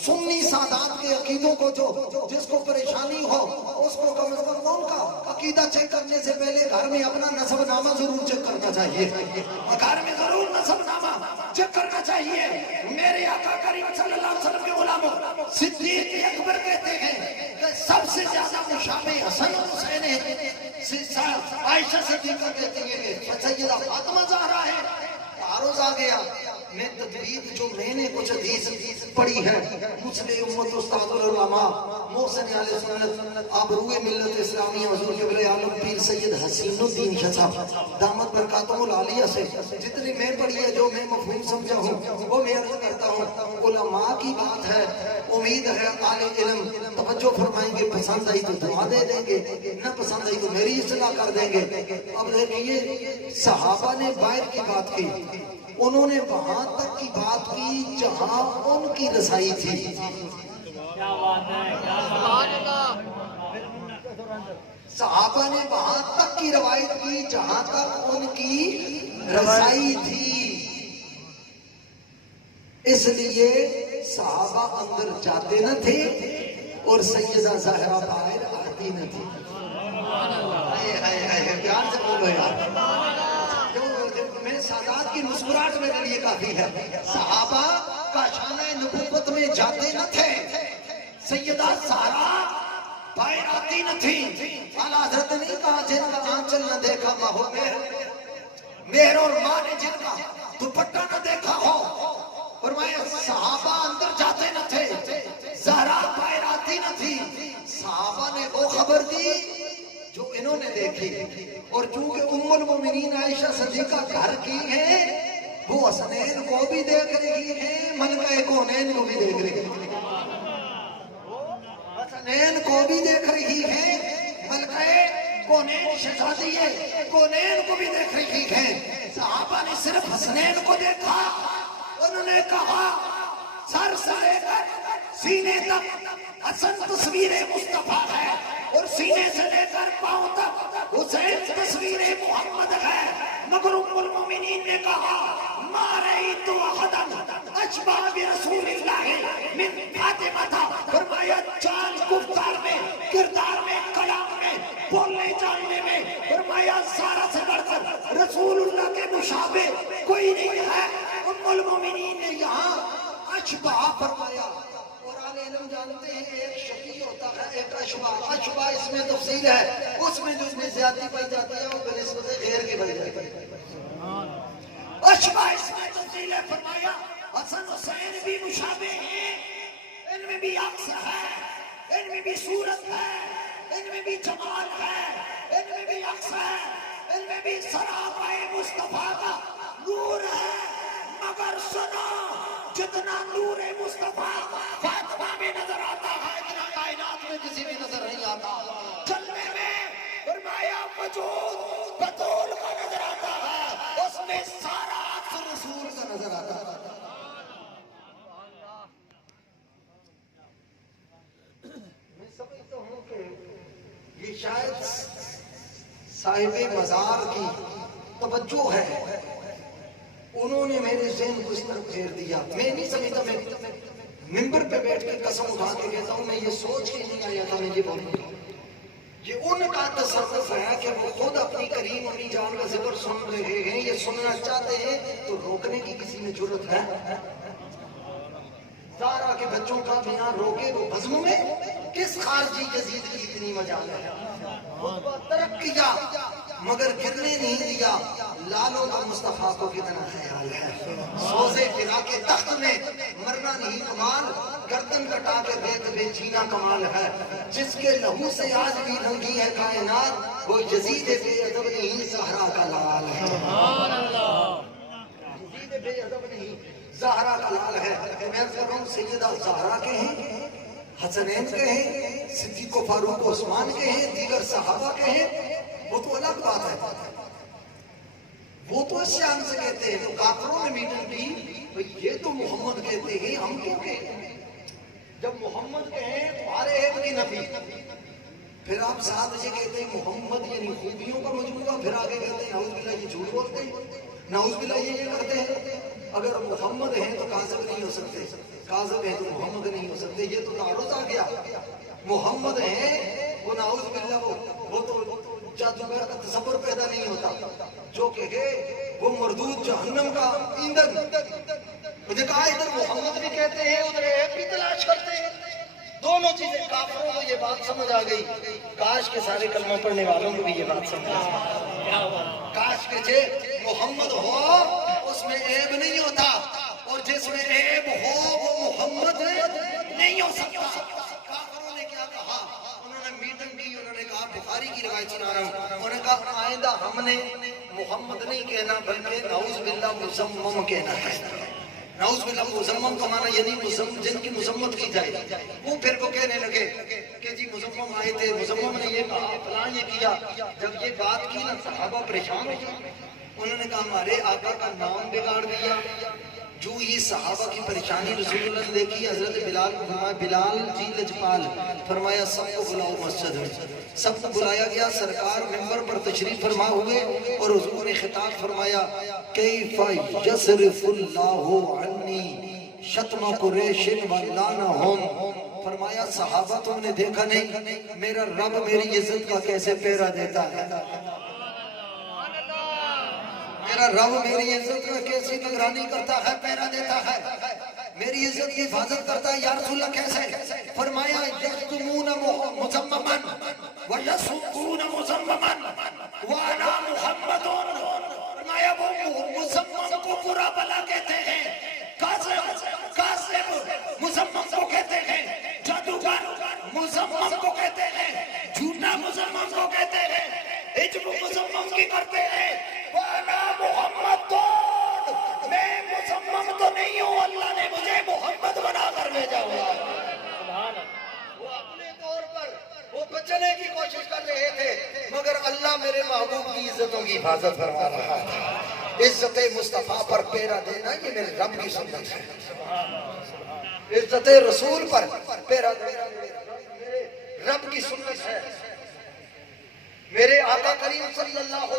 سنی سادات کے عقیدوں کو جو جس کو پریشانی ہو اس کو کم از کم ان کا عقیدہ چیک کرنے سے پہلے گھر میں اپنا نسب نامہ ضرور چیک کرنا چاہیے. گھر میں ضرور نسب نامہ چیک کرنا چاہیے. میرے آقا کریم صلی اللہ علیہ وسلم کے غلاموں صدیق اکبر کہتے ہیں کہ سب سے زیادہ مشابہ حسن اور حسین ہے. عائشہ صدیقہ کہتی ہے کہ سیدہ فاطمہ زہرا ہے. تعارض آ گیا. میں تجوید جو میں نے کچھ حدیث پڑھی ہے مسلم امت استاد العلماء محسن علیہ سنت آبروئے ملت اسلامی حضور قبلہ عالم پیر سید حسین الدین شاہ صاحب دامت برکاتہم العالیہ سے جتنی میں پڑھی ہے جو میں مفہوم سمجھا ہوں وہ میں عرض کرتا ہوں. علماء کی بات ہے، امید ہے اہل علم توجہ فرمائیں گے. پسند آئی تو دعا دے دیں گے، نہ پسند آئی تو میری اصلاح کر دیں گے. اب دیکھیے صحابہ نے بیعت کی بات کی، انہوں نے وہاں تک کی بات کی جہاں ان کی رسائی تھی. صحابہ نے وہاں تک کی روایت کی جہاں تک ان کی رسائی تھی. اس لیے صحابہ اندر جاتے نہ تھے اور سیدہ زہرا باہر آتی نہ تھی. پیار سے بولو یار. سادات کی مسکراہٹ میرے لیے کافی ہے. صحابہ کا شانہ نبوت میں جاتے نہ تھے. سیدہ زہرا باہر آتی نہ تھی. اعلیٰ حضرت نے کہا جن کا آنچل نہ دیکھا ماہو مہر اور ماں نے جن کا دوپٹہ نہ دیکھا ہو. فرمایا صحابہ اندر جاتے نہ تھے، زہرا باہر آتی نہ تھی. صحابہ نے وہ خبر دی جو انہوں نے دیکھی. اور چونکہ ام المومنین عائشہ صدیقہ گھر کی ہیں وہ حسنین کو بھی دیکھ رہی ہیں، ملکہ کونین کو بھی دیکھ رہی ہیں. حسنین کو بھی دیکھ رہی ہیں، ملکہ کونین شہزادیے کونین کو بھی دیکھ رہی ہیں. صحابہ نے صرف حسنین کو دیکھا. انہوں نے کہا سر سے لے کر سینے تک حسن تصویر مصطفیٰ ہے اور سینے سے لے کر پاؤں تک حسین تصویر محمد ہے. مگر ام المومنین نے کہا ما رأیت احدا اشبہ برسول اللہ من فاطمہ. فرمایا چال گفتار میں، کردار میں، کلام میں، بولنے جاننے میں فرمایا زہرا سے بڑھ کر رسول اللہ کے مشابہ کوئی نہیں ہے. ام المومنین نے یہاں اشبہ فرمایا. اور اہل علم جانتے ہیں ایک شفیع ہوتا ہے ایک اشبہ. اشبہ اس میں تفصیل ہے، اس میں جو اس میں زیادتی پائی جاتی ہے وہ بنسبت غیر کی پائی جاتی ہے. اشبہ اس میں تفصیل ہے، فرمایا حسن حسین بھی مشابہ ہیں، ان میں بھی عکس ہے، ان میں بھی صورت ہے، ان میں بھی جمال ہے، ان میں بھی عکس ہے، ان میں بھی سراپائے مصطفیٰ کا نور ہے، مگر سنو جتنا نور مصطفیٰ فاطمہ میں نظر آتا ہے اتنا کائنات میں کسی بھی نظر نہیں آتا، چلنے میں فرمایا وجود بطول کا نظر آتا ہے، اس میں سارا عکس رسول کا نظر آتا ہے۔ میں سمجھتا ہوں کہ یہ شاید صاحب مزار کی توجہ ہے، انہوں نے میرے ذہن کو اس طرف پھیر دیا۔ میں نہیں سمجھتا، میں ممبر پہ بیٹھ کے قسم اٹھا کے کہتا ہوں میں یہ سوچ کے نہیں آیا تھا میں یہ بولوں گا، یہ ان کا تصرف ہے کہ وہ خود اپنی کریم امی جان کا ذکر سن رہے ہیں، یہ سننا چاہتے ہیں تو روکنے کی کسی میں جرت ہے؟ زہرا کے بچوں کا بیان روکے وہ بزم میں کس خارجی یزید کی اتنی مجال ہے؟ خطبہ ترک کیا مگر گرنے نہیں دیا، لالوں کا مصطفیٰ کو کتنا خیال ہے، سوزے پھرا کے تخت میں مرنا نہیں کمال، گردن کٹا کے دیکھ بے جینا کمال ہے، جس کے لہو سے آج بھی رنگی ہے کائنات وہ یزید بے ادب نہیں زہرا کا لال ہے، یزید بے ادب نہیں زہرا کا لال ہے۔ میں عرض کر رہا ہوں سیدہ زہرا کے ہیں، حسنین کے ہیں، صدیق و فاروق و عثمان کے ہیں، دیگر صحابہ کے ہیں، وہ تو الگ بات ہے، وہ تو اس شان سے کہتے ہیں۔ تو کافروں نے میٹنگ کی یہ تو محمد کہتے ہیں ہم کیوں کہتے ہیں؟ جب محمد کہیں تمہارے عیب کی نفی، پھر آپ ساتھ یہ کہتے ہیں محمد یعنی خوبیوں کا مجموعہ، پھر آگے کہتے ہیں نعوذ باللہ یہ جھوٹ بولتے ہیں، نعوذ باللہ یہ کرتے ہیں۔ اگر محمد ہیں تو کاذب نہیں ہو سکتے، کاذب ہیں تو محمد نہیں ہو سکتے، یہ تو تعارض آ گیا۔ محمد ہیں وہ نعوذ باللہ وہ تو جادوگر کا تصور پیدا نہیں ہوتا، جو کہے وہ مردود جہنم کا ایندھن۔ مجھے کہا ادھر محمد بھی کہتے ہیں ادھر عیب بھی تلاش کرتے ہیں، دونوں چیزیں۔ کافروں کو یہ بات سمجھ آ گئی، کاش کے سارے کلمہ پڑھنے والوں کو بھی یہ بات سمجھ آ گئی، کاش کے جے محمد ہو اس میں عیب نہیں ہوتا، اور جس میں عیب ہو وہ محمد نہیں ہو سکتا۔ کافروں نے کیا کہا؟ انہوں نے میٹنگ کی، انہوں نے کہا بخاری کی روایت سنا رہا ہوں، انہوں نے کہا آئندہ ہم نے محمد نہیں کہنا بلکہ نعوذ باللہ مزمم کہنا ہے۔ نعوذ باللہ مزمم کا معنی یعنی جن کی مذمت کی جائے۔ وہ پھر وہ کہنے لگے کہ جی مزمم آئے تھے، مزمم نے یہ کہا فلاں یہ کیا۔ جب یہ بات کی نا صحابہ پریشان ہو گئے، انہوں نے کہا ہمارے آقا کا نام بگاڑ دیا۔ جو یہ صحابہ کی پریشانی رسول اللہ نے دیکھی، حضرت بلال فرمایا بلال جی لجپال، فرمایا سب کو بلاؤ مسجد میں، سب کو بلایا گیا۔ سرکار ممبر پر تشریف فرما ہوئے اور حضور نے خطاب فرمایا کیف یصرف اللہ عنی شتم قریش ولعنہم، فرمایا صحابہ تم نے دیکھا نہیں میرا رب میری عزت کا کیسے پیرا دیتا ہے، میرا رب میری عزت کا کیسی نگرانی کرتا ہے، پیرا دیتا ہے، میری عزت کی حفاظت کرتا ہے۔ یا رسول اللہ کیسے؟ فرمایا یکتمون مزمما ویسبون مزمما وانا محمد، فرمایا وہ مزمم کو برا بلا کہتے ہیں، کاذب مزمم کو کہتے ہیں، جادوگر مزمم کو کہتے ہیں، جھوٹا مزمم کو کہتے ہیں، عجب مزمم کی کرتے ہیں۔ وانا محمد، میں مزمم تو نہیں ہوں، اللہ نے مجھے محمد بنا کر بھیجا ہوا ہے۔ وہ اپنے طور پر وہ بچنے کی کوشش کر رہے تھے مگر اللہ میرے محبوب کی عزتوں کی حفاظت فرما رہا تھا۔ عزت مصطفیٰ پر پیرا دینا یہ میرے رب کی سنت ہے، عزت رسول پر پیرا دینا میرے رب کی سنت ہے۔ میرے آقا کریم صلی اللہ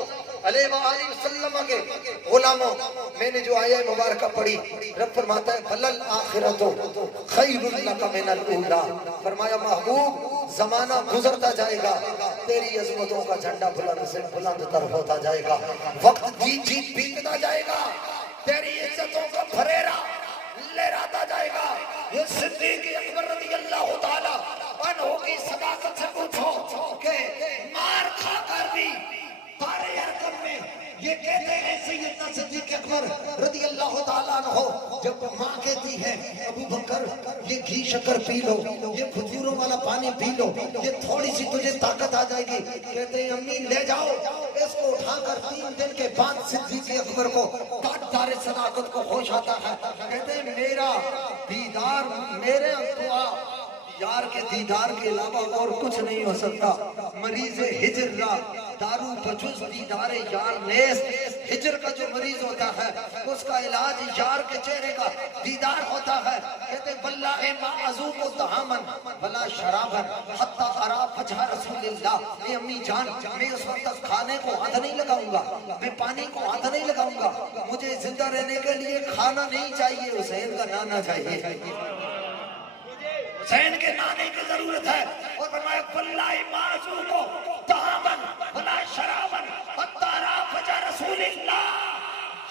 علیہ وآلہ وسلم کے غلاموں، میں نے جو آیہ مبارکہ پڑھی، رب فرماتا ہے بلل آخرت خیر لک من الاولی، فرمایا محبوب زمانہ گزرتا جائے گا، تیری عظمتوں کا جھنڈا بلند سے بلند تر ہوتا جائے گا، وقت جیت بیتتا جائے گا، تیری عزتوں کا پھریرا لہراتا جائے گا۔ یہ صدیق اکبر رضی اللہ تعالیٰ عنہ کی صداقت سے پوچھو کہ مار کھا کر بھی تارے ارکم میں یہ کہتے ہیں سیدنا صدیق اکبر رضی اللہ تعالیٰ عنہ جب ماں کہتی ہے ابو بکر یہ گھی شکر پی لو، یہ کھجوروں والا پانی پی لو، یہ تھوڑی سی تجھے طاقت آ جائے گی، کہتے ہیں امی لے جاؤ اس کو اٹھا کر 3 دن کے بعد صدیق اکبر کو تاجدار صداقت کو ہوش آتا ہے، کہتے ہیں میرا دیدار میرے دعا یار کے دیدار کے علاوہ اور کچھ نہیں ہو سکتا، مریض ہجر را دارو بجز دیدار یار نیست، ہجر کا جو مریض ہوتا ہے اس کا علاج یار کے چہرے کا دیدار ہوتا ہے، کہتے واللہ ما ازوق طعامن ولا شرابن حتی ارا وجہ رسول اللہ، اے امی جان میں اس وقت تک کھانے کو ہاتھ نہیں لگاؤں گا، میں پانی کو ہاتھ نہیں لگاؤں گا، مجھے زندہ رہنے کے لیے کھانا نہیں چاہیے، حسین کا نانا چاہیے، حسین کے نانے کی ضرورت ہے، اور فرمایا واللہ ما ازوق طعامن ولا شرابن حتی ارا وجہ رسول اللہ،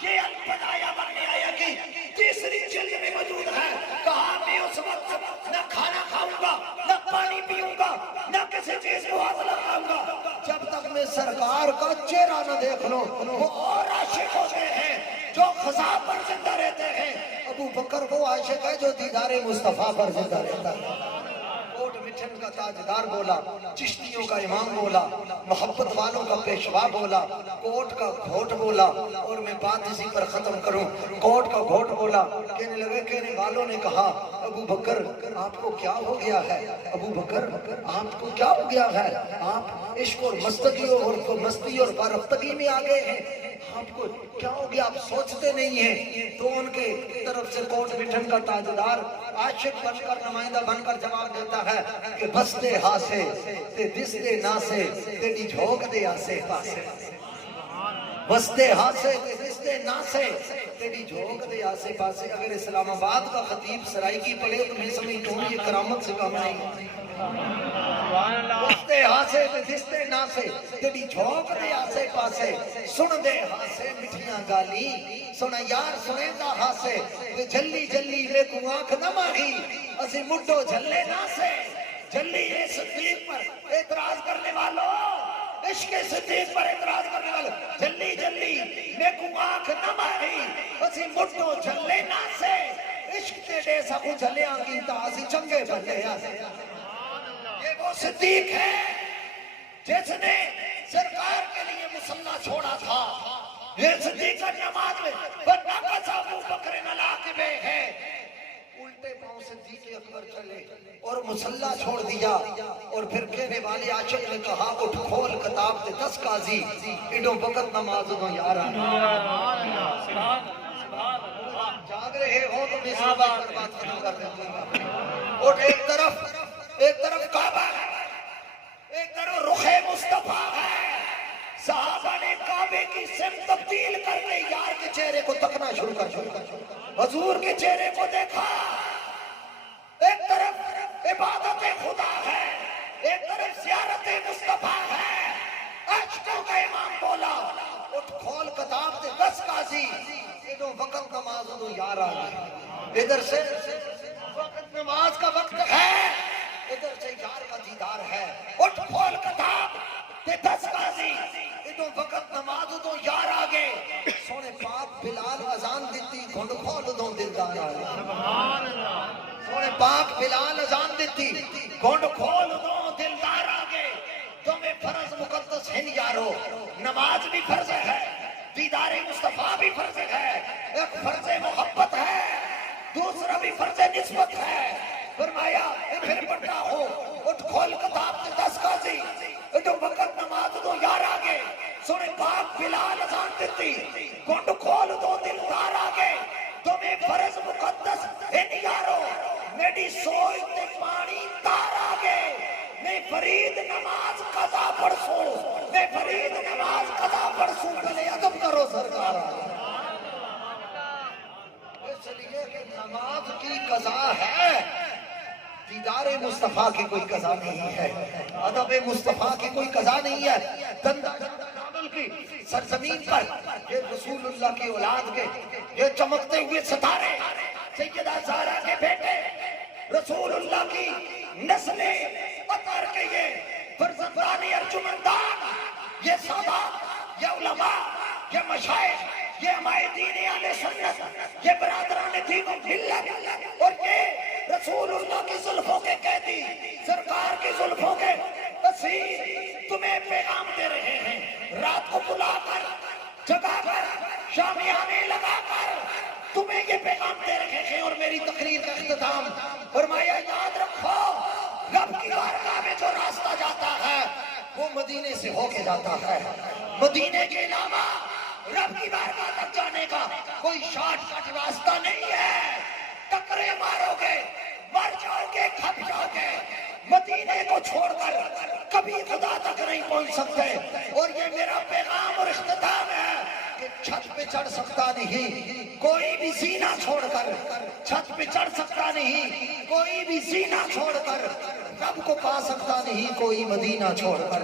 یہ البدایہ بننے آیا کی تیسری جلد میں موجود ہے، کہا میں اس وقت نہ کھانا کھاؤں گا نہ پانی پیوں گا نہ کسی چیز کو ہاتھ لگاؤں گا جب تک میں سرکار کا چہرہ نہ دیکھ لوں، وہ اور عاشق ہوتے ہیں جو خزاں پر زندہ رہتے ہیں، ابو بکر وہ عاشق ہے جو دیدار مصطفیٰ پر زندہ رہتا ہے، کوٹ مٹھن کا تاجدار بولا، چشتیوں کا امام بولا، محبت والوں کا پیشوا بولا، کوٹ کا گھوٹ بولا، اور میں بات اسی پر ختم کروں، کوٹ کا گھوٹ بولا، کہنے لگے کہنے والوں نے کہا ابو بکر آپ کو کیا ہو گیا ہے، ابو بکر آپ کو کیا ہو گیا ہے، آپ عشق اور مستی اور فارفتگی میں آگئے ہیں، آپ کو کیا ہو گیا، آپ سوچتے نہیں ہیں، تو ان کے طرف سے کوٹ مٹھن کا تاجدار عاشق بن کر نمائندہ بن کر جواب دیتا ہے کہ بستے ہاسے تے دستے ناسے تیری جھوک دے آسے پاسے، بستے ہاسے تے دستے ناسے تیری جھوک دے آسے پاسے۔ اگر اسلام آباد کا خطیب سرائکی پڑھے تو میں سمجھتا ہوں یہ کرامت سے کام نہیں، بستے ہاسے تے دستے ناسے تیری جھوک دے آسے پاسے، سن دے ہاسے مٹھیاں گالی سونا یار سنیں دا ہاسے تے جلی جلی لے کو آنکھ نہ ماغی اسی مڈو جھلے ناسے، جلی یہ صدیق پر اعتراض کرنے والوں، عشق صدیق پر اعتراض کرنے والوں، جلی جلی لے کو آنکھ نہ ماغی اسی مڈو جھلے ناسے، عشق تے دے سکو جھلے آنگی تا اسی چنگے بھلے آسے۔ یہ وہ صدیق ہے جس نے سرکار کے لیے مسلح چھوڑا تھا، یہ صدیق نماز میں بَنَّقَصَ ابو بکر العاقبہ ہے، الٹے پاؤں صدیق اکبر چلے اور مسلح چھوڑ دیا، اور پھر کہنے والے عاشق نے کہا اٹھ کھول کتاب تے 10 قاضی ایڈوں وقت نماز دو یارا، جاگ رہے ہو تو میں سے بات ختم کر دوں گا، اور ایک طرف کعبہ ہے، ایک طرف رخ مصطفیٰ ہے، صحابہ نے کعبے کی سمت تبدیل کر کے یار کے چہرے کو تکنا شروع کر حضور کے چہرے کو دیکھا، ایک طرف عبادت خدا ہے، ایک طرف زیارت مصطفیٰ ہے، عاشقوں کا امام بولا اٹھ کھول کتاب تے 10 قاضی ادھر وقت نماز دو یار آگئے، ادھر سے وقت نماز کا وقت ہے، ادھر سے یار کا دیدار ہے، اٹھ کھول کتاب تے 10 قاضی ادھر وقت نماز دو یار آگے، سونے پاک بلال اذان دیتی گھنڈ کھول دو دلدار آگے، سونے پاک بلال اذان دیتی گھنڈ کھول دو دلدار آگے، تمہیں فرض مقدس ہیں یارو، نماز بھی فرض ہے، دیدار مصطفیٰ بھی فرض ہے، ایک فرض محبت ہے، دوسرا بھی فرض نسبت ہے، فرمایا پھر پڑھنا ہو اٹھ کھول کتاب تے 10 قاضی اٹھو وقت نماز دو یار آگے، سنے پاک بلال اذان دیتی گھنڈ کھول دو دلدار آگے، تمہیں فرض مقدس ہیں یارو، میری سوئی تے پانی تار آگے، میں فرید نماز قضا پڑھسوں، میں فرید نماز قضا پڑھسوں، پہلے ادب کرو سرکار آگے، اس لیے کہ نماز کی قضا ہے، دیدار مصطفیٰ کی کوئی قضا نہیں ہے، ادب مصطفیٰ کی کوئی قضا نہیں ہے، دندہ جامل کی سرزمین پر یہ رسول اللہ کی اولاد کے یہ چمکتے ہوئے ستارے سیدہ زہرا کے بیٹے رسول اللہ کی نسلیں اتر کے یہ فرزندان ارجمندان، یہ سادات، یہ علماء، یہ مشائخ، یہ ہمارے دین اہل سنت، یہ برادران دین و ملت، اور یہ رسول اللہ کی زلفوں کے قیدی، سرکار کی زلفوں کے اسیر تمہیں پیغام دے رہے ہیں، رات کو بلا کر، جگا کر، شامیانے لگا کر تمہیں یہ پیغام دے رہے ہیں۔ اور میری تقریر کا اختتام فرمایا، یاد رکھو رب کی بارگاہ میں جو راستہ جاتا ہے وہ مدینے سے ہو کے جاتا ہے، مدینے کے علاوہ رب کی بارگاہ تک جانے کا کوئی شارٹ کٹ راستہ نہیں ہے۔ ٹکرے مارو گے، مر جاؤ گے، کھپ جاؤ گے، مدینے کو چھوڑ کر کبھی خدا تک نہیں پہنچ سکتے۔ اور یہ میرا پیغام اور اختتام ہے کہ چھت پہ چڑھ سکتا نہیں کوئی بھی زینہ چھوڑ کر، چھت پہ چڑھ سکتا نہیں کوئی بھی زینہ چھوڑ کر، رب کو پا سکتا نہیں کوئی مدینہ چھوڑ کر۔